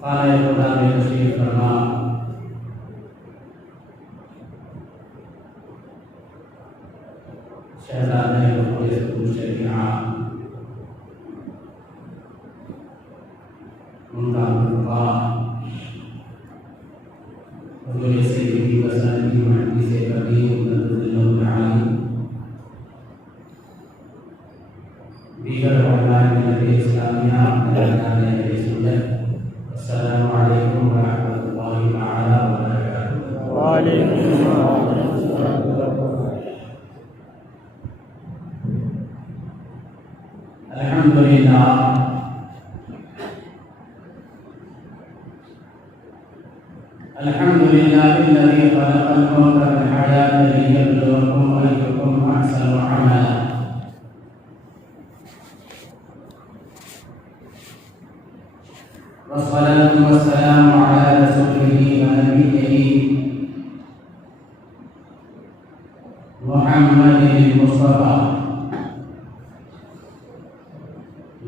خانہ خدا میں تشریف فرما شہزادے مقبول سکون شریعہ منتہا حضور سیدی وسلم محدث قدیم مدد تعالی دیگر علماء ملت اسلامیہ السلام علیکم ورحمۃ اللہ تعالی وبرکاتہ۔ وعلیکم السلام ورحمۃ اللہ وبرکاتہ۔ الحمد لله الذي خلق الموت والحياة ليبلوكم أيكم أحسن عملا۔ والصلاة والسلام على رسوله ونبيه محمد المصطفى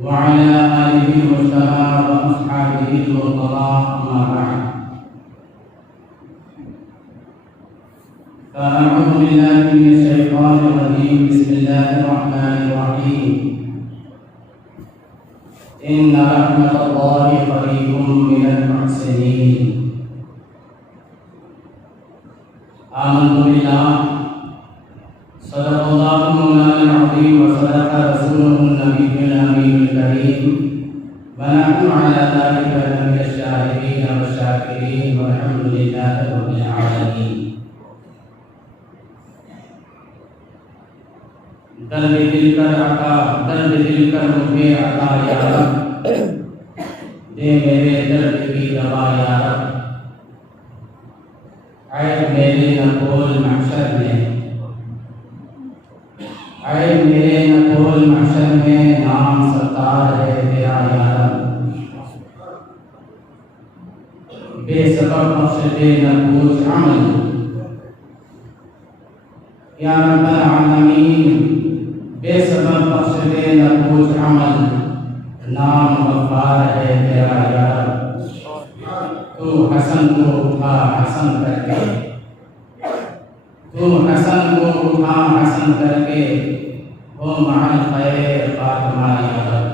وعلى آله المجتبى وأصحابه المرتضى، أما بعد، فأعوذ بالله من الشيطان الرجيم، بسم الله الرحمن الرحيم، إن رحمة الله قريب من المحسنين۔ آمنت بالله صدق الله مولانا العظيم وصدق رسوله النبي الأمين الكريم، ونحن على ذلك من الشاهدين والشاكرين، والحمد لله رب العالمين۔ درد دل کر مجھے عطا یا رب، دے میرے درد کی دوا یا رب، عیب میرے نہ کھول محشر میں، عیب میرے نہ کھول محشر میں، نام ستار ہے تیرا یا رب، بے سبب بخش دے نہ پوچھ عمل یا رب العالمین، بے سبب بخش دے نہ پوچھ عمل، نام غفار ہے تیرا یا رب، تو حسن کو اٹھا حسن کر کے، تو حسن کو اٹھا حسن کر کے، وہ محل خیر فاطمہ یا رب۔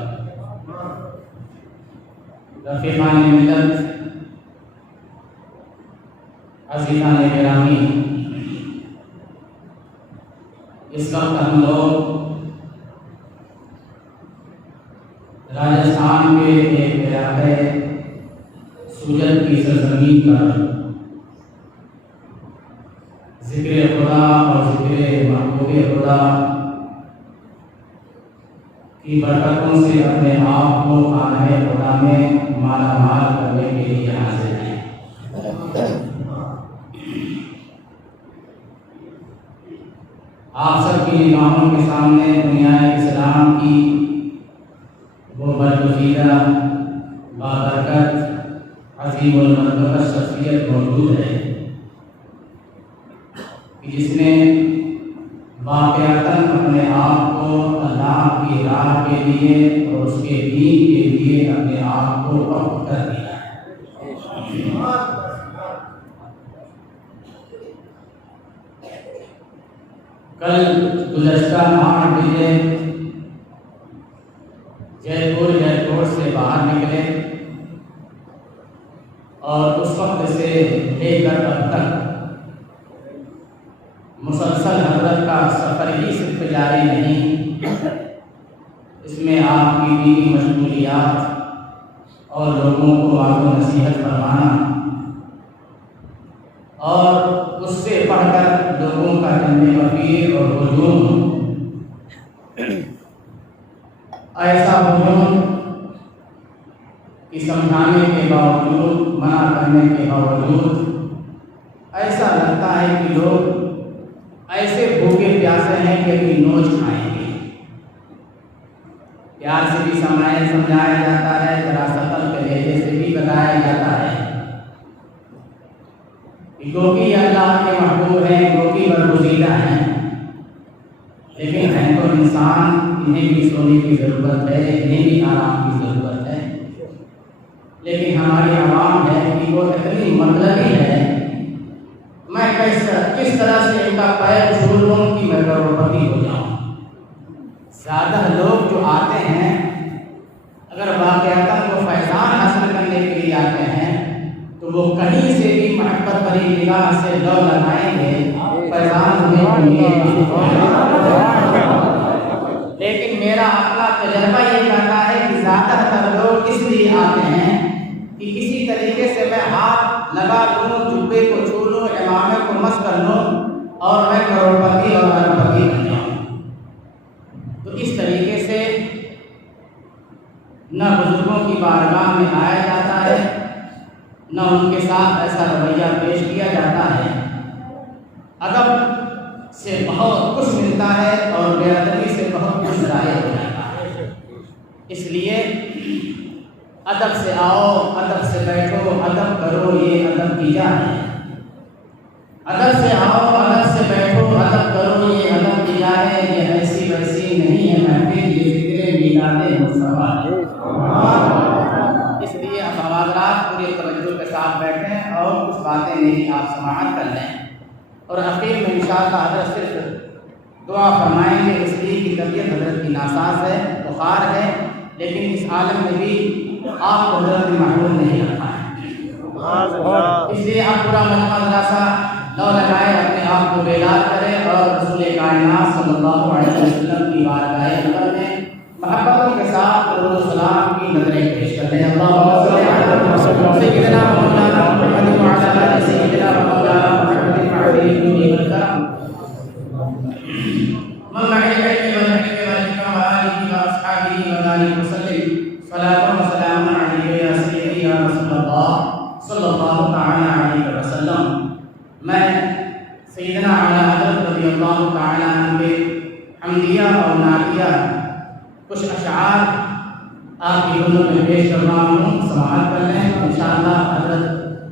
رفیقان ملت، عزیزان گرامی، اس وقت ہم لوگ راجستھان کے ایک علاقے سوجت کی سرزمین پر ذکر خدا اور ذکر محبوب خدا کی برکتوں سے اپنے آپ کو خانہ خدا میں مالا مال کرنے کے لیے حاضر ہیں۔ آپ سب کی نگاہوں کے سامنے دنیا اسلام کی وہ برگزیدہ بابرکت عظیم المرتبہ شخصیت موجود ہے کہ جس نے واقعتاً اپنے آپ کو اللہ کی راہ کے لیے اور اس کے دین کے لیے اپنے آپ کو وقف کر دیا ہے۔ کل گزشتہ 8 بجے جے پور ایئرپورٹ سے باہر نکلے اور اس وقت سے لے کر اب تک مسلسل حضرت کا سفر ہی صرف جاری نہیں، اس میں آپ کی دینی مشغولیات اور لوگوں کو واضح و نصیحت فرمانا اور اس سے پڑھ کر لوگوں کا جنم وفیر اور ہجوم، ایسا ہجوم کہ سمجھانے کے باوجود، منع کرنے کے باوجود ایسا لگتا ہے کہ لوگ ایسے بھوکے پیاسے ہیں کہ ابھی نوچ کھائیں گے۔ پیار سے بھی سمجھایا جاتا ہے، ذرا سطل کے لہجے سے بھی بتایا جاتا ہے، کیونکہ اللہ کے محبوب ہیں، کیونکہ برگزیدہ ہیں، لیکن ہیں تو انسان، انہیں بھی سونے کی ضرورت ہے، انہیں بھی آرام کی ضرورت ہے۔ لیکن ہماری عوام ہے کہ وہ اتنی مطلبی ہے، میں کس طرح سے ان کا پیر چھو لوں کہ میں کروڑپتی ہو جاؤں۔ زیادہ لوگ جو آتے ہیں اگر واقعات کو فیضان حاصل کرنے کے لیے آتے ہیں تو وہ کہیں سے بھی محبت بھری نگاہ سے لو لگائیں گے، فیضان ہمیں ملے گا۔ لیکن میرا اپنا تجربہ یہ کہتا ہے کہ زیادہ تر لوگ اس لیے آتے ہیں کہ کسی طریقے سے میں ہاتھ لگا لوں، جبے کو چھو لوں، امامے کو مس کر لوں اور میں کروڑپتی اور اربپتی بن جاؤں۔ تو اس طریقے سے نہ بزرگوں کی بارگاہ میں آیا جاتا ہے، نہ ان کے ساتھ ایسا رویہ پیش کیا جاتا ہے۔ ادب سے بہت کچھ ملتا ہے اور بے ادبی سے بہت کچھ ضائع ہو جاتا ہے۔ اس لیے ادب سے آؤ، ادب سے بیٹھو، ادب کرو، یہ ادب کی جا ہے۔ ادب سے آؤ، ادب سے بیٹھو، ادب کرو، یہ ادب کی جا ہے۔ یہ ایسی ویسی نہیں ہے محفل، یہ ذکر میلاد مصطفیٰ ہے۔ اس لیے اب حضرات پوری توجہ کے ساتھ بیٹھیں اور کچھ باتیں میری آپ سماعت کر لیں، اور اخیر میں انشاءاللہ حضرت صرف دعا فرمائیں گے، اس لیے کہ طبیعت حضرت کی ناساز ہے، بخار ہے، لیکن اس عالم میں بھی آپ کو حضرت نے محروم نہیں رکھا ہے۔ اس لیے آپ پورا مجمع ذرا سا لو لگائے، اپنے آپ کو بیدار کریں اور رسول کائنات صلی اللہ علیہ وسلم کی بارگاہ اکبر میں محبتوں کے ساتھ درود و سلام کی نظریں پیش کر لیں۔ اللہم صلی علی سیدنا مولانا محمد وعلی آل سیدنا مولانا محمد وعلی آلہ من معي العلم والحكمة وآله وأصحابه وبارك وسلم صلاة وسلام عليك يا سيدي يا رسول الله صلی اللہ تعالی علیہ وسلم۔ میں سیدنا اعلیٰ حضرت رضی اللہ تعالی عنہ کے حمدیہ اور نعتیہ کچھ اشعار آپ کی خدمت میں پیش کر رہا ہوں، سماعت کر لیں۔ انشاءاللہ حضرت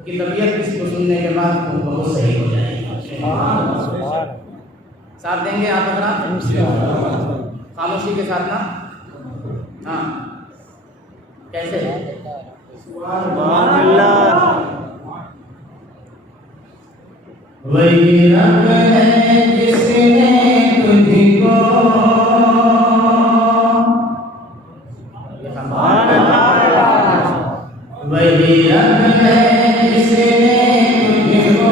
کی طبیعت اس کو سننے کے بعد بہت صحیح ہو جائے گی۔ ساتھ دیں گے آپ حضرات؟ خاموشی کے ساتھ نا؟ ہاں کیسے؟ سبحان اللہ۔ وہی رب ہے جس نے تجھ کو وہی رب ہے جس نے تجھ کو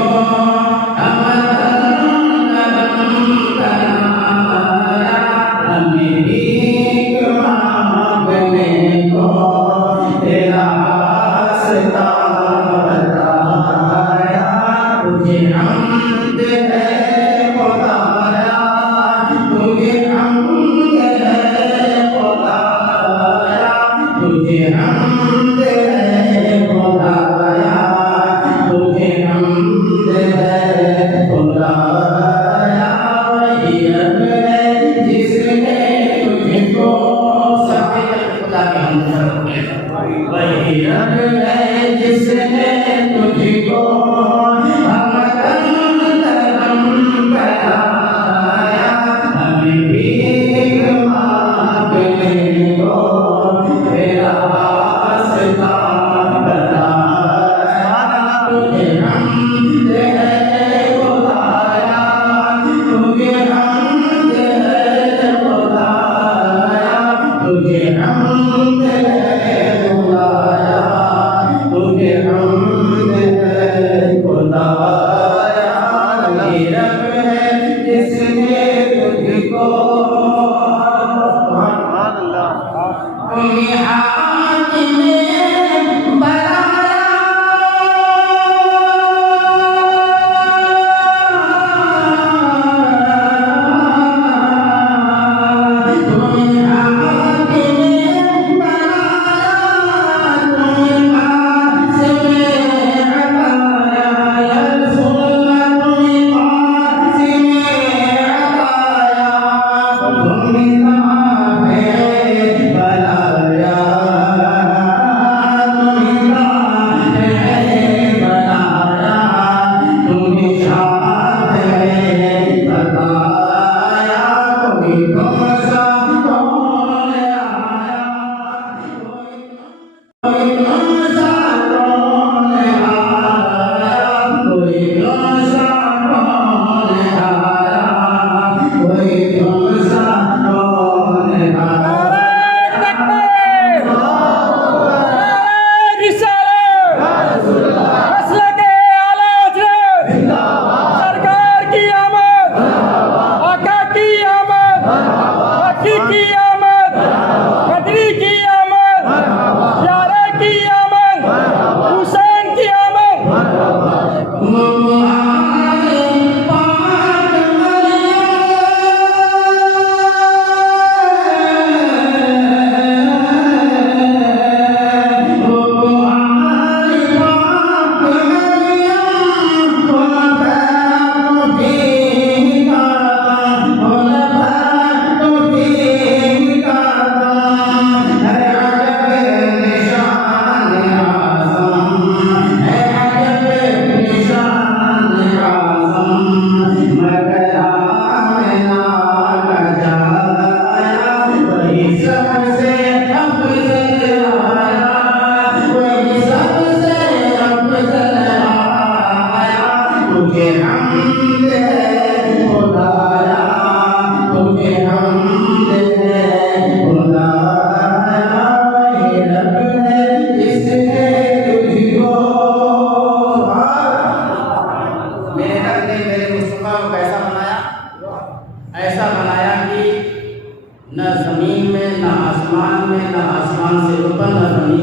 Oh,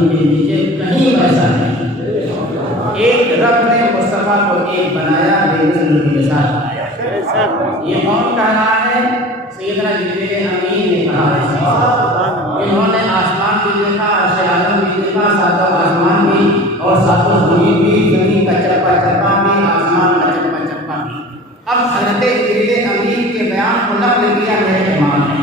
کے نیچے کہیں ویسا نہیں. ایک رب نے مصطفیٰ کو ایک بنایا بے مثل کے ساتھ بنایا. یہ کون کہہ رہا ہے؟ سیدنا جبریل امین نے کہا ہے. انہوں نے آسمان بھی دیکھا، عرش اعظم بھی دیکھا، ساتوں آسمان بھی اور ساتوں زمین بھی، زمین کا چپا چپا بھی، آسمان کا چپا چپا بھی. اب حضرت جبریل امین کے بیان کو نقل کیا میرے امام نے.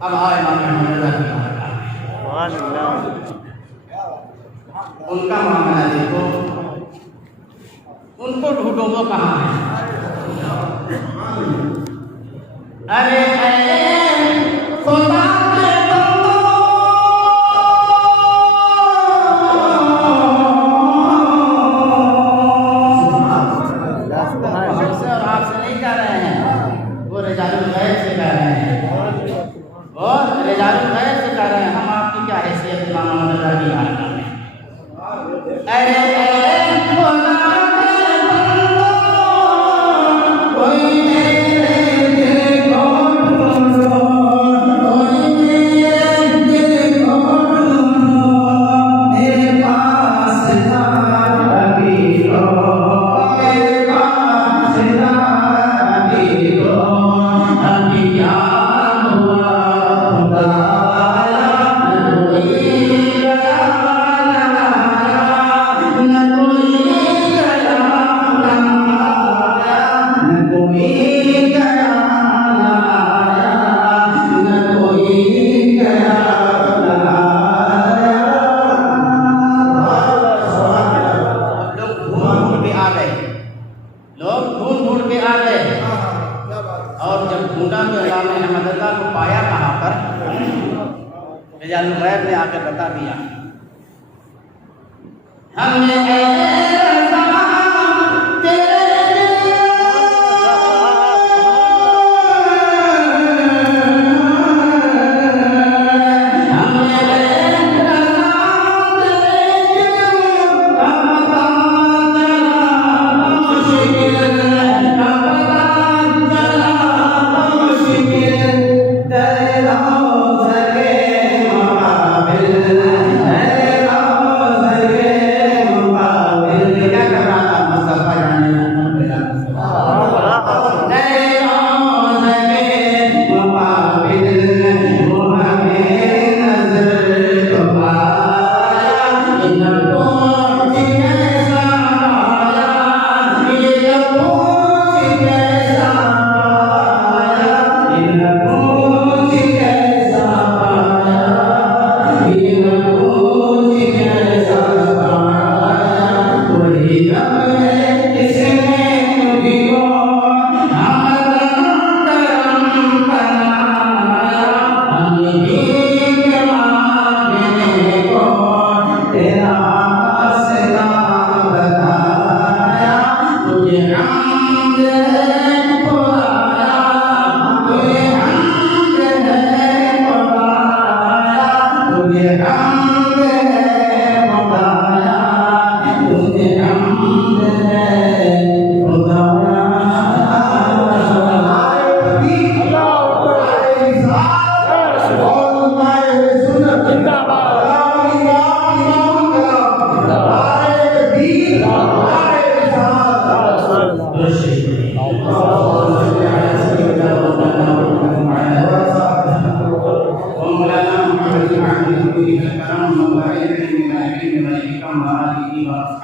اب آئے امام حمزہ کی بات ان کا معاملہ دیکھو. ان کو ڈھونڈو وہ کہاں ہے. ارے خدا غیب نے آ کے بتا دیا. ہم نے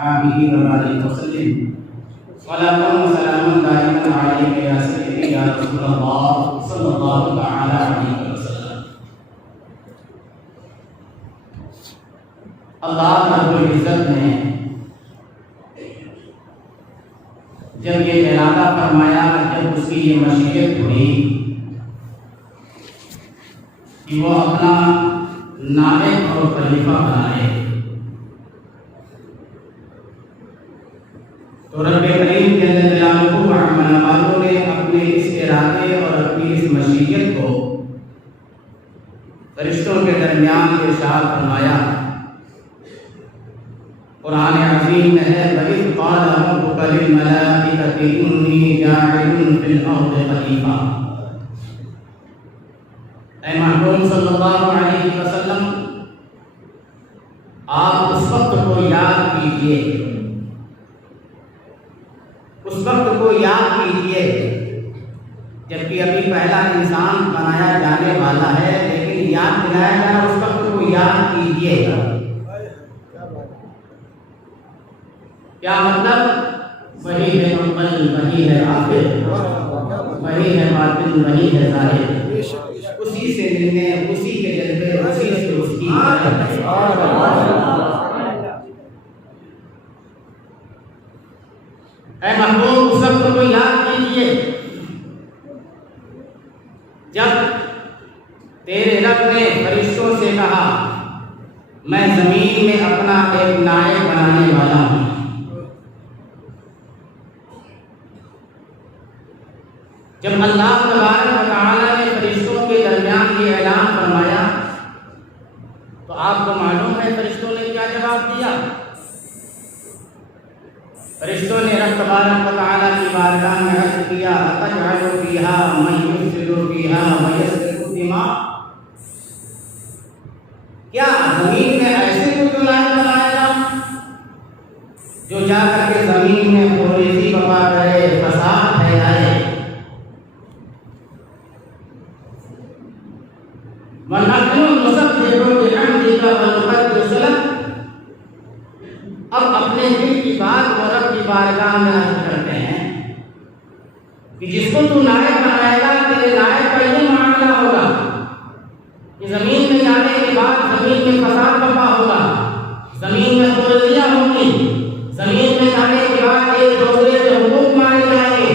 وأصحابه وبارك وسلم صلاة وسلاما دائما عليك يا سيدي يا رسول الله صلى الله تعالى عليه وسلم. اللہ رب العزت نے جب یہ ارادہ فرمایا، جب اس کی یہ مشیت ہوئی کہ وہ اپنا نائب اور خلیفہ بنائے، تو رب کریم جل جلالہ والوں نے اپنے اس ارادے اور اپنی اس مشیت کو فرشتوں کے درمیان ارشاد فرمایا۔ قرآن عظیم میں ہے وَإِذْ قَالَ رَبُّكَ لِلْمَلَائِكَةِ إِنِّي جَاعِلٌ فِي الْأَرْضِ خَلِيفَةً۔ اے محبوب صلی اللہ علیہ وسلم، آپ اس وقت کو یاد کیجئے، اس وقت کو یاد کیجئے جبکہ ابھی پہلا انسان بنایا جانے والا ہے، لیکن یاد دلایا جا رہا، اس وقت کو یاد کیجئے۔ کیا مطلب؟ وہی ہے اول، وہی ہے آخر، وہی ہے باطن، وہی ہے ظاہر، اسی سے ملنے، اسی کے جلوے، اسی سے اس کی اے محبوب اس وقت کو یاد کیجئے جب تیرے رب نے فرشتوں سے کہا میں زمین میں اپنا ایک نائب بنانے والا ہوں۔ جب اللہ تبارک و تعالی نے فرشتوں کے درمیان یہ اعلان فرمایا تو آپ کو معلوم ہے فرشتوں نے کیا جواب دیا؟ فرشتوں نے رب تبارک و تعالی کی بارگاہ میں عرض کیا أَتَجْعَلُ فِيهَا مَن يُفْسِدُ فِيهَا وَيَسْفِكُ الدِّمَاءَ، کیا زمین میں ایسے کو نائب بنائے گا جو جا کر کے زمین میں خوریزی برپا کرے، فساد پھیلائے؟ وَنَحْنُ نُسَبِّحُ بِحَمْدِكَ وَنُقَدِّسُ لَكَ، اب اپنے دل کی بات اور رب کی بارگاہ میں عرض کرتے ہیں کہ جس کو تو نائب بنائے گا تیرے نائب کا یہ معاملہ ہوگا کہ زمین میں جانے کے بعد زمین میں فساد برپا ہوگا، زمین میں خوریزیاں ہوں گی، زمین میں جانے کے بعد ایک دوسرے کے حقوق مارے جائیں گے۔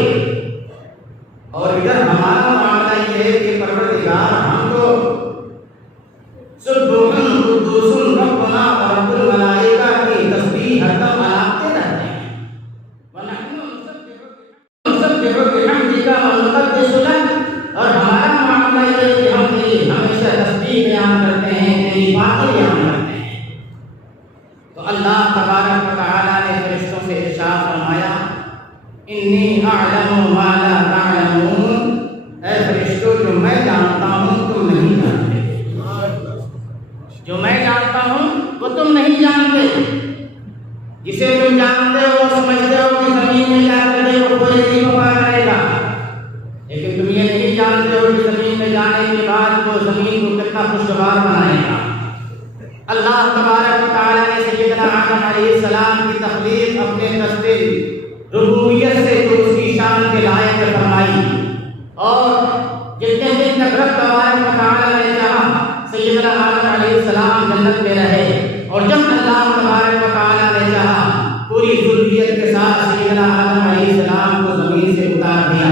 اور ادھر ہمارا معاملہ یہ ہے کہ پروردگار ہم تو سبحان قدوس ربنا ورب الملائکہ کی تسبیح ہر دم مناتے رہتے ہیں۔ وَنَحْنُ نُسَبِّحُ بِحَمْدِكَ وَنُقَدِّسُ لَكَ، اور ہمارا معاملہ یہ ہے کہ ہم تیری ہمیشہ تسبیح بیان کرتے ہیں، تیری باتیں بیان کرتے ہیں۔ تو اللہ تبارک و تعالی نے فرشتوں سے ارشاد فرمایا انی اعلم ما لا تعلمون، اے فرشتوں جو میں جانتا ہوں تم نہیں جانتے، جو میں جانتا ہوں وہ تم نہیں جانتے۔ جسے تم جانتے ہو سمجھتے ہو کہ زمین میں جا کر کے وہ خوریزی برپا کرے گا، لیکن تم یہ نہیں جانتے ہو کہ زمین میں جانے کے بعد وہ زمین کو کتنا خوشگوار بنائے گا۔ اللہ تبارک و تعالی نے سیدنا آدم علیہ السلام کی تخلیق اپنے تصویر ربوبیت سے جو اس کی شان کے لائق فرمائی، اور جتنے دن تک رب تبارک و تعالی نے چاہا سیدنا آدم علیہ السلام جنت میں رہے، اور جب اللہ تبارک و تعالی نے چاہا پوری ذریت کے ساتھ سیدنا آدم علیہ السلام کو زمین سے اتار دیا۔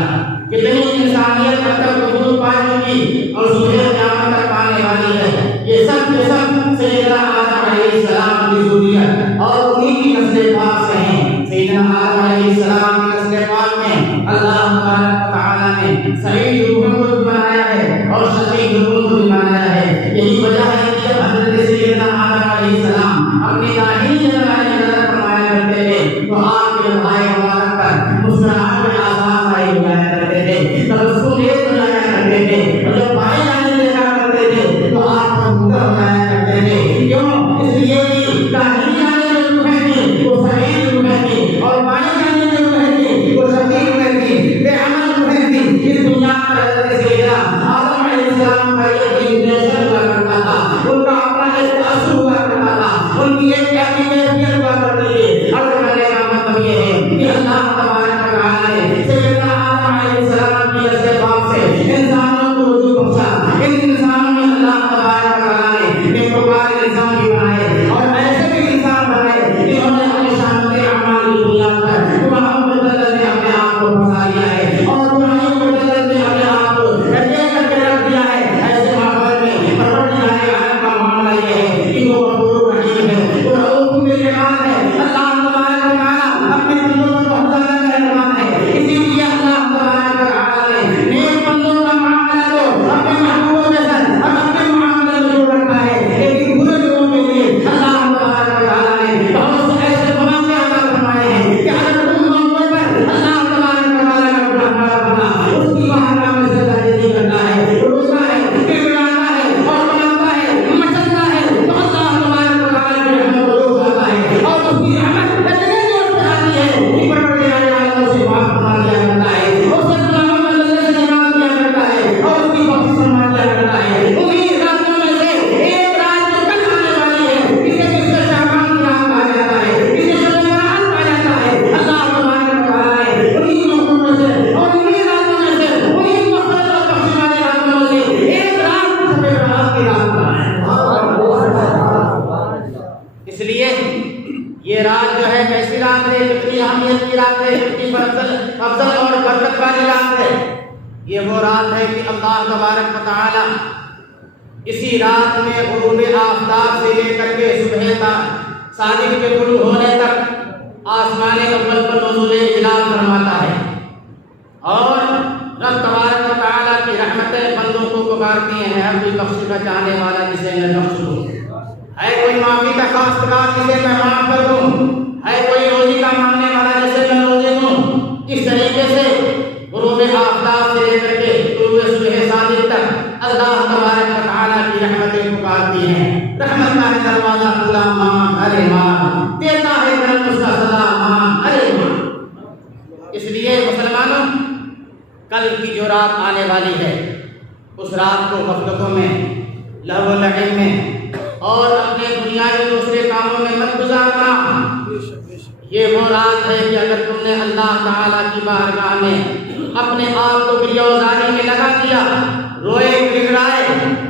کتنی انسانیت اب تک وجود پا چکی اور ظہور قیامت تک پانے والی ہے، یہ سب کے سب سیدنا آدم علیہ السلام کی ذریت اور انہی کی نسل پاک سے ہیں۔ سیدنا آدم علیہ السلام کی نسل پاک میں اللہ تبارک و تعالی نے سعید روحوں کو بنایا ہے اور شقیق روحوں کو بنایا ہے۔ یہی وجہ ہے کہ حضرت سیدنا آدم علیہ السلام اپنی داہنی جانب نظر فرمایا کرتے تھے تو آپ کے بھائی مبارک پر مسکراہٹ میں آسان آئی بلایا کرتے تھے، تبسم ایک بلایا کرتے تھے، اور جب بھائی جانے دیکھا کرتے تھے تو آپ پر مدر بلایا کرتے تھے۔ کیوں؟ اس لیے کہ داہنی جانے جو روح تھی وہ سعید روح تھی، اور بھائی جانے جو روح تھی وہ شقیق روح تھی، بے عمل روح تھی۔ اس دنیا پر حضرت سیدنا آدم علیہ السلام کا یہ انٹینشن ہوا کرتا تھا، ان کا اپنا ایک تاثر ہوا کرتا تھا، ان کی ایک کیفیت ہوا کرتی تھی۔ افضل اور برکت والی رات ہے۔ یہ وہ رات ہے کہ اللہ تبارک و تعالی اسی رات میں غروب آفتاب سے لے کر کے صبح تک صادق کے طلوع ہونے تک آسمان اول پر نزول الہی فرماتا ہے، اور رب تبارک و تعالیٰ کی رحمتیں بندوں کو پکارتی ہیں، ہر کوئی بخش کا چاہنے والا جسے میں بخش دوں، ہے کوئی معافی کا خواستگار جسے میں معاف کر دوں، ہے کوئی روزی کا مانگنے والا جسے میں روزی دوں۔ اس طریقے سے غروب آفتاب سے لے کر کے طلوع صبح صادق تک اللہ تبارک و تعالیٰ کی رحمتیں پکارتی ہیں۔ رحمت کا ہے دروازہ کھلا، ماں ارے ماں دیتا ہے کرم اس کا صدا، ماں ارے ماں۔ اس لیے مسلمانوں، کل کی جو رات آنے والی ہے اس رات کو غفلتوں میں، لہو و لعب میں اور اپنے دنیاوی دوسرے کاموں میں مت گزارنا۔ یہ وہ رات ہے کہ اگر تم نے اللہ تعالیٰ کی بارگاہ میں اپنے آپ کو گریہ میں لگا دیا، روئے گڑگڑائے،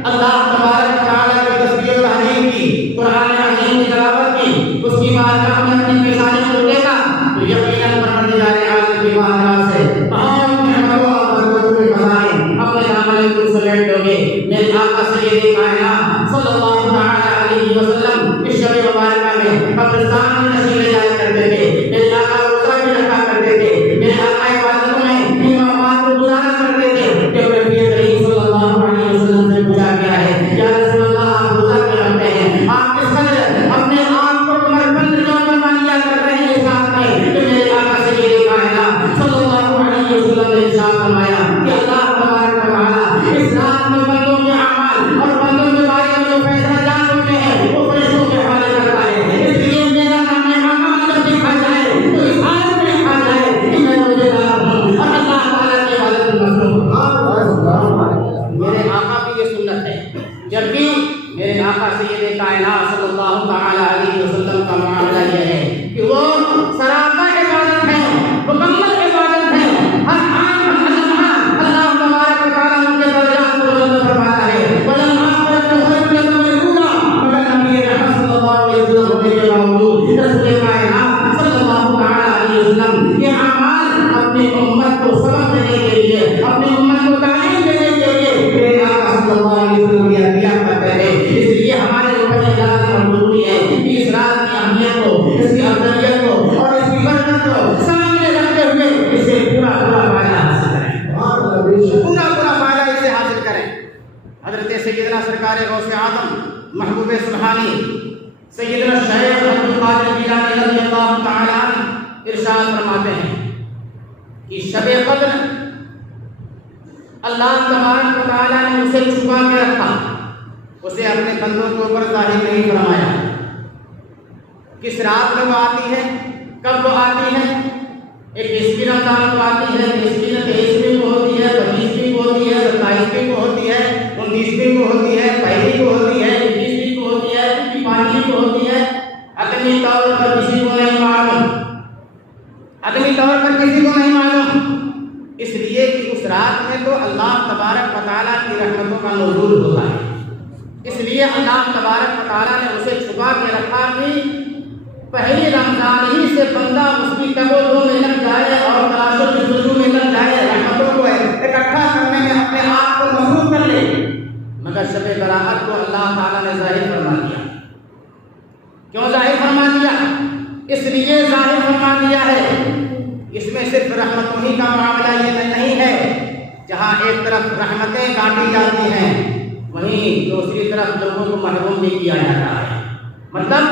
اللہ تبارک و تعالیٰ کی تسبیح و تحلیل کی، قرآن عظیم کی تلاوت کی، اس کی بارگاہ میں اپنی پیشانی کو ٹیکا، تو یقیناً پروردگار عالم کی بارگاہ سے اپنے عمل کو سمیٹ لو گے۔ میرے آقا سید کائنات صلی اللہ علیہ وسلم اس شب مبارکہ میں قبرستان میں تشریف لے جایا کرتے تھے، میرے آقا روزہ بھی رکھا کرتے تھے، میرے آقا عبادتوں میں ان اوقات کو گزارا کرتے تھے۔ جب نبی کریم صلی اللہ علیہ وسلم سے پوچھا گیا ہے، یا رسول اللہ آپ روزہ کیوں رکھتے ہیں، آپ کس قدر اپنے آپ کو کمربند کیوں بنا لیا کرتے ہیں اس رات میں، تو میرے آقا سید کائنات صلی اللہ علیہ وسلم نے ارشاد فرمایا کہ اللہ تبارک و تعالیٰ اس رات میں بندوں کے اعمال اور بندوں کے بارے میں جو فیصلہ جان ہوتے ہیں وہ فرشتوں کے حوالے کرتا ہے۔ اس لیے میرا نام اعمال جب لکھا جائے تو اس آیت میں لکھا جائے کہ میں روزے دار ہوں اور اللہ تعالیٰ کی عبادت میں مصروف ہوں۔ میرے آقا کی یہ سنت ہے، جبکہ میرے آقا سید کائنات صلی اللہ علیہ وسلم کا معاملہ یہ ہے کہ وہ سراپا عبادت ہے، مکمل عبادت ہے، ہر آن ہر لمحہ اللہ تبارک و تعالیٰ ان کے درجات کو بلند فرماتا ہے۔ وَلَلْآخِرَةُ خَيْرٌ لَكَ مِنَ الْأُولَىٰ، مگر نبی رحمت صلی اللہ علیہ وسلم ہونے کے باوجود رسول کائنات صلی اللہ علیہ وسلم یہ اعمال اپنی امت کو سبق دینے کے لیے، اپنی امت کو تعلیم دینے کے لیے میرے آقا صلی اللہ علیہ وسلم دیا کرتے ہیں۔ اس لیے ہمارے اوپر یہ لازم ضروری ہے کہ اس رات کی اہمیت کو، اس کی افضلیت کو اور اس کی برکت کو سامنے رکھتے ہوئے اسے پورا فائدہ حاصل کریں، پورا فائدہ اسے حاصل کریں۔ حضرت سیدنا سرکار غوث اعظم محبوب سبحانی سیدنا شیخ عبد القادر جیلانی رضی اللہ تعالی عنہ ارشاد فرماتے ہیں کہ شب قدر اللہ تبارک و تعالیٰ نے اسے چھپا کے رکھا، اسے اپنے بندوں کے اوپر ظاہر نہیں فرمایا۔ کس رات میں وہ آتی ہے، کب وہ آتی ہے؟ ایک عیسوی رمضان کو آتی ہے، 23ویں کو ہوتی ہے، 25ویں کو ہوتی ہے، 27ویں کو ہوتی ہے، 19ویں کو ہوتی ہے، 1 کو ہوتی ہے، 21ویں کو ہوتی ہے، 5ویں کو ہوتی ہے۔ حتمی طور پر کسی کو نہیں معلوم، حتمی طور پر کسی کو نہیں معلوم، اس لیے کہ اس رات میں تو اللہ تبارک و تعالیٰ کی رحمتوں کا نزول ہوتا ہے۔ اس لیے اللہ تبارک و تعالیٰ نے اسے چھپا کے رکھا کہ پہلی رمضان ہی سے بندہ اس کی قبروں میں لگ جائے اور تلاش و جستجو میں لگ جائے، رحمتوں کو اکٹھا کرنے میں اپنے آپ کو مصروف کر لے، مگر شب برات کو اللہ تعالیٰ نے ظاہر فرما دیا۔ کیوں ظاہر فرما دیا؟ اس لیے ظاہر فرما دیا ہے، اس میں صرف رحمتوں ہی کا معاملہ یہ نہیں ہے، جہاں ایک طرف رحمتیں کاٹی جاتی ہیں وہیں دوسری طرف لوگوں کو محروم بھی کیا جاتا ہے۔ مطلب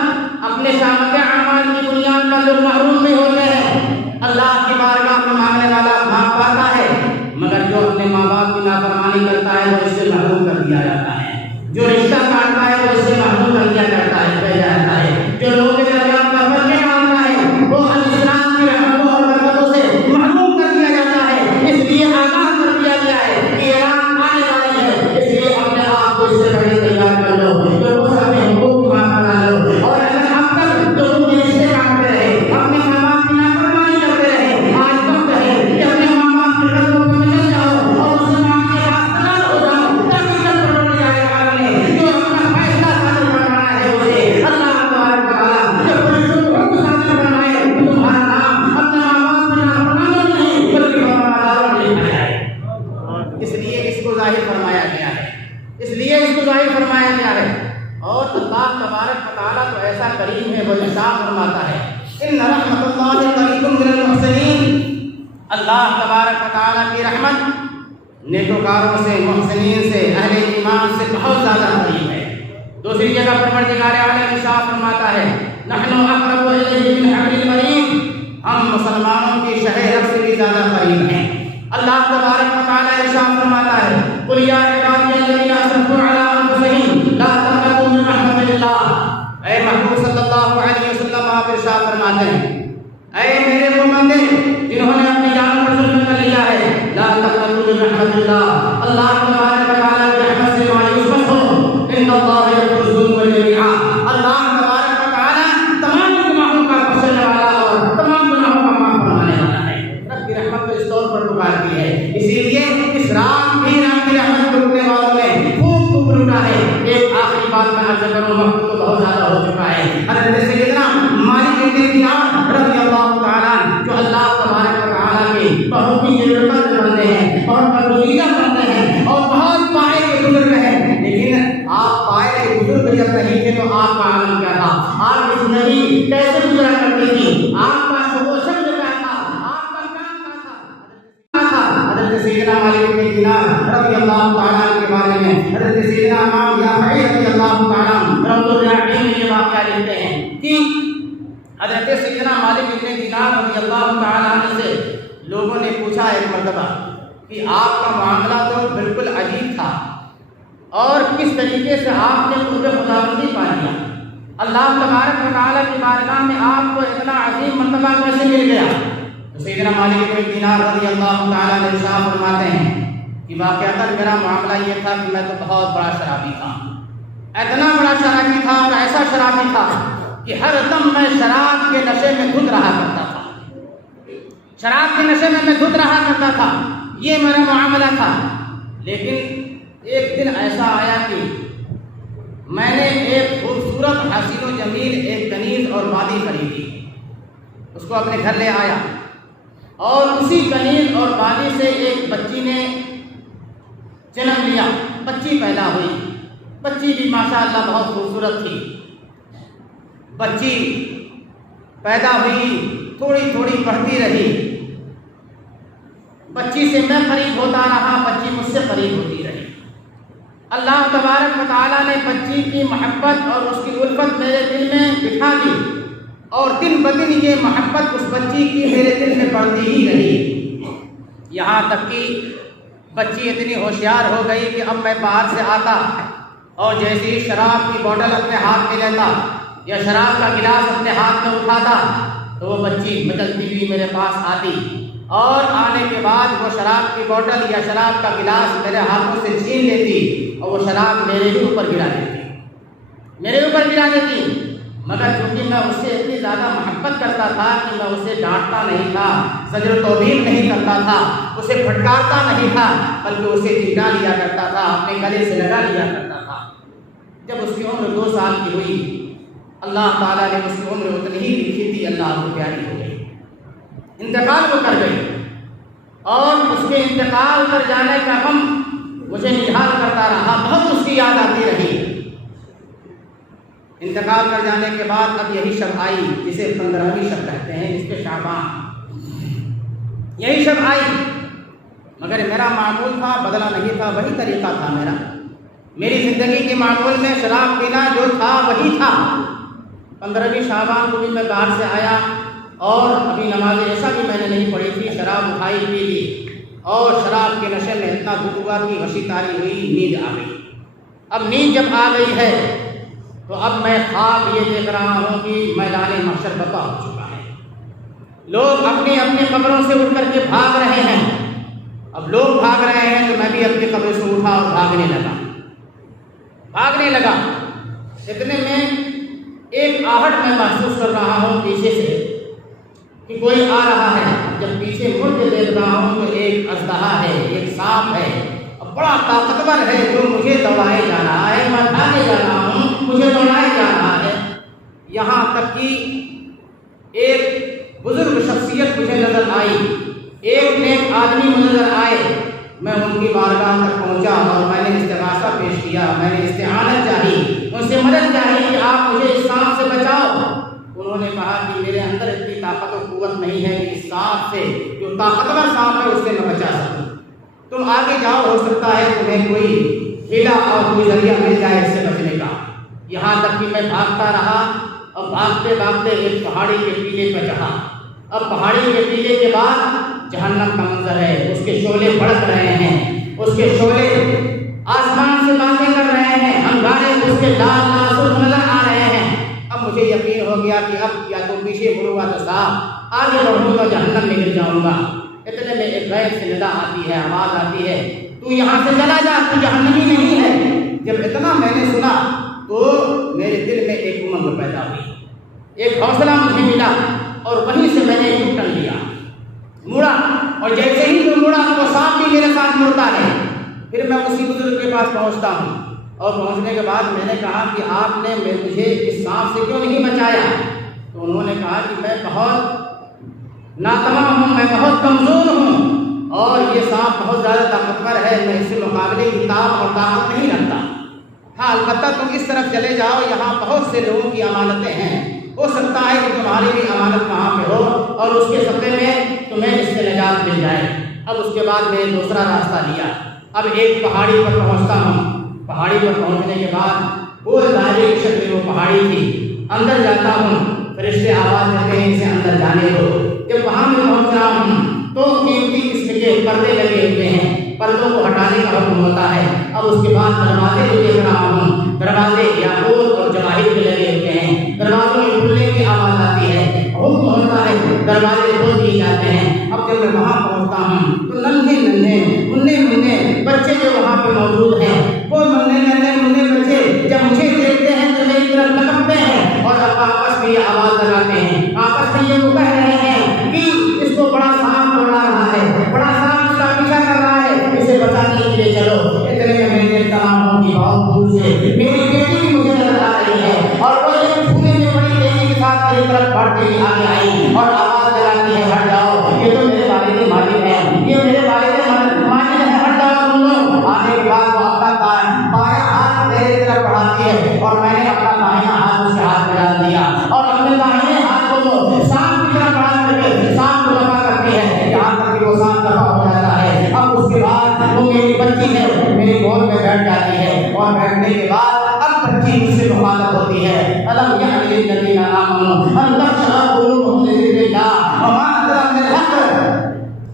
اپنے شامت اعمال کی بنیاد پر لوگ محروم بھی ہوتے ہیں، اللہ کی بارگاہ میں مانگنے والا بھاگ پاتا ہے، مگر جو اپنے ماں باپ کی نافرمانی کرتا ہے وہ اس سے محروم کر دیا جاتا ہے، جو رشتہ کاٹتا ہے وہ اس سے محروم کر دیا جاتا ہے، جو لوگوں کے درمیان کا فرق ڈالتا ہے وہ اسلام کی رحمتوں اور برکتوں سے محروم کر دیا جاتا ہے۔ اس لیے آگاہ کر دیا گیا ہے کہ رات آنے والی ہے، اس لیے اپنے آپ کو اس سے پہلے تیار کر لو، اپنے حقوق کی ماں بنا لو، اور اگر اب تک لوگوں کے رشتے کاٹتے رہے، اپنے ماں باپ کی نافرمانی کرتے رہے، آج وقت ہے کہ اپنے ماں باپ کے قدموں میں چل جاؤ اور اس ماں کے ہاتھ تیار ہو جاؤ، ظاہر فرمایا گیا ہے، اس لیے اس کو ظاہر فرمایا گیا ہے۔ اور اللہ تبارک و تعالیٰ تو ایسا کریم ہے، وہ ارشاد فرماتا ہے ان رحمت اللہ قریب من المحسنین، اللہ تبارک و تعالیٰ کی رحمت نیکوکاروں سے، محسنین سے، اہل ایمان سے بہت زیادہ قریب ہے۔ دوسری جگہ پروردگار عالم ارشاد فرماتا ہے نحن اقرب الیہ من حبل الورید، ہم مسلمانوں کی شہ رگ سے بھی زیادہ قریب ہیں۔ اللہ تبارک و تعالیٰ ارشاد فرماتا ہے قل یا عبادی الذین اسرفوا علی انفسہم لا تقنطوا من رحمت اللہ، اے محبوب صلی اللہ علیہ وسلم آپ ارشاد فرماتے ہیں اے میرے وہ بندے جنہوں نے اپنی جان پر ظلم کر لیا ہے، لا تقنطوا من رحمت اللہ، اللہ تبارک و تعالیٰ کی رحمت سے مایوس مت ہو، ان اللہ یغفر الذنوب جميعا، اللہ تبارک و تعالیٰ تمام گناہوں کا بخشنے والا اور تمام گناہوں کا معاف فرمانے والا ہے۔ رب کی رحمت کو اس طور پر پکارتی ہے، اسی لیے اس رات بھی رب کی رحمت کو لوٹنے والوں نے خوب لوٹا ہے۔ ایک آخری بات میں عرض کروں، وقت تو بہت زیادہ ہو چکا ہے۔ حضرت سیدنا مالک بن دینار رضی اللہ تعالیٰ جو اللہ تبارک و تعالیٰ کے بہت ہی ضرورت بندے ہیں، بہت پسندیدہ بندے ہیں اور بہت پائے کے بزرگ ہیں، لیکن آپ پائے کے بزرگ جب نہیں تھے تو آپ کا عالم کیا تھا؟ آپ کی زندگی کیسے گزرا کرتی تھی؟ آپ کا شغل و شغل کیا تھا؟ آپ کا کام کیا تھا؟ حضرت سیدنا مالک بن دینار رضی اللہ تعالیٰ کے بارے میں حضرت سیدنا امام یافعی رضی اللہ تعالیٰ رحمۃ اللہ علیہ میں یہ واقعہ لکھتے ہیں کہ حضرت سیدنا مالک بن دینار رضی اللہ تعالیٰ عنہ سے لوگوں نے پوچھا ایک مرتبہ کہ آپ کا معاملہ تو بالکل عجیب تھا اور کس طریقے سے آپ نے قرب خداوندی پا لیا، اللہ تبارک و تعالیٰ کی بارگاہ میں آپ کو اتنا عظیم مرتبہ کیسے مل گیا؟ تو سیدنا مالک بن دینار رضی اللہ تعالیٰ نے ارشاد فرماتے ہیں کہ واقعتاً میرا معاملہ یہ تھا کہ میں تو بہت بڑا شرابی تھا، اتنا بڑا شرابی تھا اور ایسا شرابی تھا کہ ہر دم میں شراب کے نشے میں دھت رہا کرتا تھا، شراب کے نشے میں دھت رہا کرتا تھا، یہ میرا معاملہ تھا۔ لیکن ایک دن ایسا آیا کہ میں نے ایک خوبصورت حسین و جمیل ایک کنیز اور وادی خریدی، اس کو اپنے گھر لے آیا اور اسی کنیز اور وادی سے ایک بچی نے جنم لیا، بچی پیدا ہوئی، بچی بھی ماشاءاللہ بہت خوبصورت تھی۔ بچی پیدا ہوئی، تھوڑی تھوڑی بڑھتی رہی، بچی سے میں قریب ہوتا رہا، بچی مجھ سے قریب ہوتی رہی۔ اللہ تبارک و تعالیٰ نے بچی کی محبت اور اس کی الفت میرے دل میں بٹھا دی اور دن بدن یہ محبت اس بچی کی میرے دل میں بڑھتی ہی رہی، یہاں تک کہ بچی اتنی ہوشیار ہو گئی کہ اب میں باہر سے آتا اور جیسے ہی شراب کی بوتل اپنے ہاتھ میں لیتا یا شراب کا گلاس اپنے ہاتھ میں اٹھاتا تو وہ بچی بدلتی ہوئی میرے پاس آتی اور آنے کے بعد وہ شراب کی بوتل یا شراب کا گلاس میرے ہاتھوں سے چھین لیتی اور وہ شراب میرے ہی اوپر گرا دیتی، مگر چونکہ میں اس سے اتنی زیادہ محبت کرتا تھا کہ میں اسے ڈانٹتا نہیں تھا، زجر و توبیخ نہیں کرتا تھا، اسے پھٹکارتا نہیں تھا، بلکہ اسے چمٹا لیا کرتا تھا، اپنے گلے سے لگا لیا کرتا تھا۔ جب اس کی عمر 2 سال کی ہوئی، اللہ تعالیٰ نے اس کی عمر اتنی ہی لکھی تھی، اللہ کو پیاری ہو گئی، انتقال وہ کر گئی اور اس کے انتقال کر جانے کا غم مجھے نڈھال کرتا رہا، بہت اس کی یاد آتی رہی۔ انتقال کر جانے کے بعد اب یہی شب آئی جسے 15ویں شب کہتے ہیں، جس کے شعبان، یہی شب آئی، مگر میرا معمول تھا بدلا نہیں تھا، وہی طریقہ تھا میری زندگی کے معمول میں شراب پینا جو تھا وہی تھا۔ 15ویں شعبان کو بھی میں باہر سے آیا اور ابھی نماز عشاء بھی میں نے نہیں پڑھی تھی، شراب اٹھائی پی لی اور شراب کے نشے میں اتنا دھت ہوا کہ غشی تاری ہوئی، نیند آ گئی۔ اب نیند جب آ گئی ہے تو اب میں خواب یہ دیکھ رہا ہوں کہ میدان محشر برپا ہو چکا ہے، لوگ اپنی اپنی قبروں سے اٹھ کر کے بھاگ رہے ہیں۔ اب لوگ بھاگ رہے ہیں تو میں بھی اپنی قبر سے اٹھا اور بھاگنے لگا۔ اتنے میں ایک آہٹ میں محسوس کر رہا ہوں پیچھے سے کہ کوئی آ رہا ہے۔ جب پیچھے مڑ کے دیکھ رہا ہوں تو ایک اژدہا ہے، ایک سانپ ہے، بڑا طاقتور ہے، جو مجھے دوڑائے جا رہا ہے، میں بھاگے جا رہا ہوں، مجھے دوڑائے جا رہا ہے۔ یہاں تک کہ ایک بزرگ شخصیت مجھے نظر آئی، ایک نیک آدمی نظر آئے، میں ان کی بارگاہ تک پہنچا اور میں نے استغاثہ پیش کیا، میں نے استعانت چاہی، ان سے مدد چاہی کہ آپ مجھے اس سانپ سے بچاؤ۔ انہوں نے کہا کہ میرے اندر اتنی طاقت و قوت نہیں ہے کہ اس سانپ سے، جو طاقتور سانپ ہے، اس سے میں بچا سکوں۔ تم آگے جاؤ، ہو سکتا ہے تمہیں کوئی ہیلا اور کوئی ذریعہ مل جائے اس سے بچنے کا۔ یہاں تک کہ میں بھاگتا رہا اور بھاگتے بھاگتے ایک پہاڑی کے ٹیلے پر چڑھا۔ اب پہاڑی کے ٹیلے کے بعد جہنم کا منظر ہے، اس کے شعلے بھڑک رہے ہیں، اس کے شعلے آسمان سے باتیں کر رہے ہیں، انگارے اس کے لال لال سرخ نظر آ رہے ہیں۔ اب مجھے یقین ہو گیا کہ اب یا تو پیچھے مڑوں گا تو صاف، آگے بڑھوں گا جہنم میں گر جاؤں گا۔ اتنے میں ایک غیر سے ندا آتی ہے، آواز آتی ہے، تو یہاں سے چلا جا، تو جہنمی نہیں ہے۔ جب اتنا میں نے سنا تو میرے دل میں ایک امنگ پیدا ہوئی، ایک حوصلہ مجھے ملا، اور وہیں سے میں نے ٹن لیا، مڑا، اور جیسے ہی تو مڑا تو سانپ بھی میرے ساتھ مڑتا ہے۔ پھر میں اسی بزرگ کے پاس پہنچتا ہوں، اور پہنچنے کے بعد میں نے کہا کہ آپ نے مجھے اس سانپ سے کیوں نہیں بچایا؟ تو انہوں نے کہا کہ میں بہت ناتمام ہوں، میں بہت کمزور ہوں، اور یہ سانپ بہت زیادہ طاقتور ہے، میں اس سے مقابلے کی طاقت اور طاقت نہیں رکھتا۔ ہاں البتہ تم اس طرف چلے جاؤ، یہاں بہت سے لوگوں کی امانتیں ہیں، ہو سکتا ہے کہ تمہاری بھی امانت وہاں پہ ہو اور اس کے صدقے میں تمہیں اس سے نجات مل جائے۔ اب اس کے بعد میں نے دوسرا راستہ لیا، اب ایک پہاڑی پر پہنچتا ہوں۔ پہاڑی پر پہنچنے کے بعد وہ دائرے کی شکل وہ پہاڑی تھی، اندر جاتا ہوں، فرشتے آواز دیتے ہیں اسے اندر جانے دو۔ جب وہاں میں پہنچ رہا ہوں تو قیمتی قسم کے پردے لگے ہوئے ہیں، پردوں کو ہٹانے کا حکم ہوتا ہے۔ اب اس کے بعد دروازے جو دیکھ رہا ہوں، دروازے یاقوت اور جواہر کے لگے ہوئے ہیں، دروازوں میں کھلنے کی آواز آتی ہے، حکم ہوتا ہے، دروازے کھول دیے جاتے ہیں۔ اب جب میں وہاں پہنچتا ہوں تو ننھے مننے بچے جو وہاں پہ موجود ہیں، وہ مننے بچے جب مجھے دیکھتے ہیں تو میری طرف لپکتے ہیں اور آپس میں یہ آواز لگاتے ہیں، آپس میں یہ کہہ رہے ہیں کہ اس کو بڑا سانپ دوڑا رہا ہے، بڑا سانپ اس کا پیچھا کر رہا ہے، اسے بچانے کے لیے چلو۔ اتنے میں میں دیکھتا ہوں کہ بہت دور سے میری بیٹی بھی مجھے نظر آ رہی ہے، اور وہ ایک چھوٹی میں بڑی بیٹی کے ساتھ میری طرف بڑھتے ہوئے آگے آئی اور آواز لگاتی ہے، ہٹ جاؤ، یہ تو میرے والد ماجد ہیں، یہ میرے والد ماجد ہیں، ہٹ جاؤ تم لوگ۔ آنے کے بعد وہ اپنا بایاں ہاتھ میری طرف بڑھاتی ہے، اور میں نے اپنا داہنا ہاتھ اس کے ہاتھ میں ڈال دیا، اور اپنے داہنے ہاتھ کو سانپ کی طرف بڑھا کر کے سانپ کو دفع کرتی ہے، یہاں تک کہ وہ سانپ دفع ہو جاتا ہے۔ اب اس کے بعد وہ میری بچی ہے میری گود میں بیٹھ جاتی ہے، اور بیٹھنے کے بعد اب بچی مجھ سے مخاطب ہوتی ہے، الم یعن للذین آمنوا ان تخشع قلوبهم لذکر اللہ وما نزل من الحق۔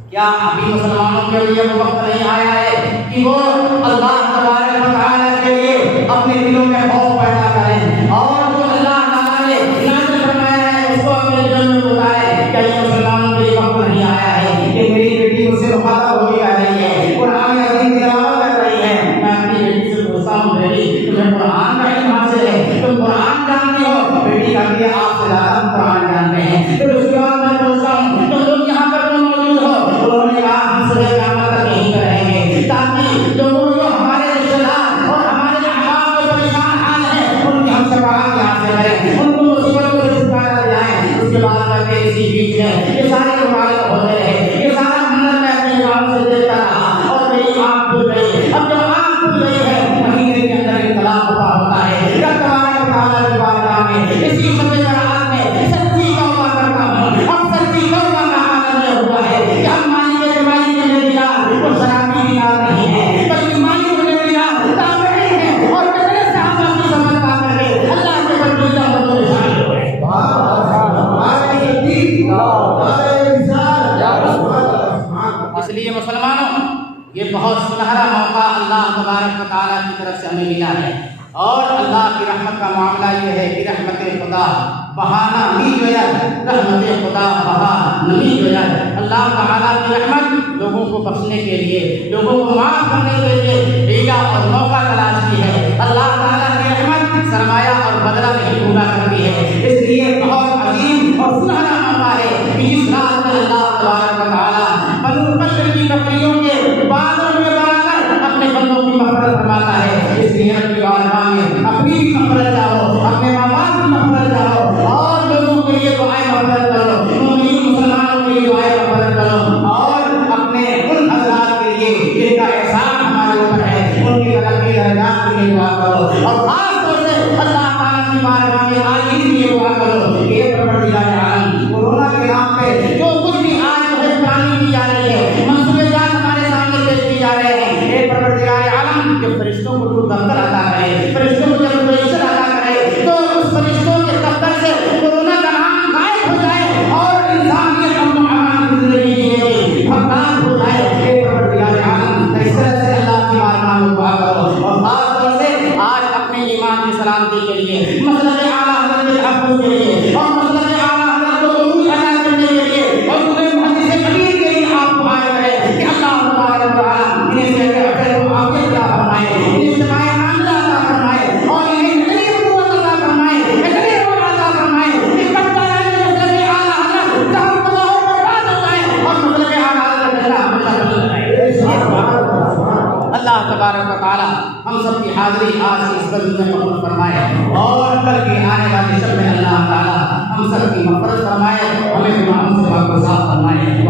کیا ابھی مسلمانوں کے لیے وہ وقت نہیں آیا ہے کہ وہ اللہ تبارک و تعالیٰ کے لیے اپنے دلوں میں خوف پیدا کریں، اور جو اللہ تعالیٰ نے نازل فرمایا ہے اس کو اپنے دل میں بتائیں؟ کیا یہ مسلمانوں کے لیے وقت نہیں آیا ہے کہ میری بیٹی مجھ سے مخاطب ہو کر رہی ہے، قرآن عظیم تلاوت کر رہی ہے، میں اپنی بیٹی سے پوچھتا ہوں بیٹی تمہیں قرآن کا علم حاصل ہے، تم قرآن جانتی ہو؟ بیٹی کہتی ہے آپ سے زیادہ ہم قرآن جانتے ہیں۔ پھر اس کے بعد میں پوچھتا ہوں تم لوگ یہاں پر کیوں موجود ہو؟ انہوں نے کہا ہم صبح قیامت تک یہیں پر رہیں گے، تاکہ لوگوں جو ہمارے رشتہ دار اور ہمارے احباب جو پریشان حال ہیں ان کی ہم شفاعت یہاں سے کریں، ان کو مصیبتوں سے چھٹکارا دلائیں۔ اس کے بعد میں اسی بیچ میں یہ سارے مبارک ہوتے رہے، یہ سارا منظر میں اپنے گاؤں سے دیکھتا رہا، اور میری آنکھ کھل گئی۔ اب جب آنکھ کھل گئی ہے مہینے کے اندر انقلاب ہوتا ہے، رب تبارک و تعالیٰ کی بارگاہ میں اسی شب برات میں سچی توبہ کرتا ہوں، اب سچی توبہ کا حال یہ ہوا ہے کہ ہم مانی کے دیوالی کے دیدار وہ شرابی دیدار نہیں ہے، بلکہ مانی کے دیدار تابعی ہے، اور کتنے صحابہ کی سمجھ پا کر کے اللہ کے بندے کا بدل شامل ہوئے۔ اس لیے مسلمانوں یہ بہت سنہرا موقع اللہ تبارک و تعالیٰ کی طرف سے ہمیں ملا ہے، اور اللہ کی رحمت کا معاملہ یہ ہے کہ رحمت خدا بہانا نہیں جو ہے، رحمت خدا بہا نہیں جو ہے۔ اللہ تعالیٰ کی رحمت لوگوں کو بخشنے کے لیے، لوگوں کو معاف کرنے کے لیے بیگا اور موقع تلاش کی ہے۔ اللہ تعالیٰ کی رحمت سرمایہ اور بدلہ نہیں پورا کرتی ہے، اس لیے بہت عظیم اور سنہرا موقع ہے کہ جس رات میں اللہ تبارک و تعالیٰ بنو بکر کی بکریوں کے بازوں میں بنا کر اپنے بندوں کی مغفرت فرماتا ہے۔ اس لیے رب کی بارگاہ میں اپنی بھی مغفرت چاہو، اپنے ماں باپ کی مغفرت چاہو، اور لوگوں کے لیے دعائیں مغفرت کرو، مومنین مسلمانوں کے لیے دعائیں مغفرت کرو، اور اپنے ان حضرات کے لیے حاضری آج کی اس بلد میں قبول فرمائے اور کل کی آنے والی شب میں اللہ تعالیٰ ہم سب کی مغفرت فرمائے، ہمیں گناہوں سے پاک و صاف فرمائے۔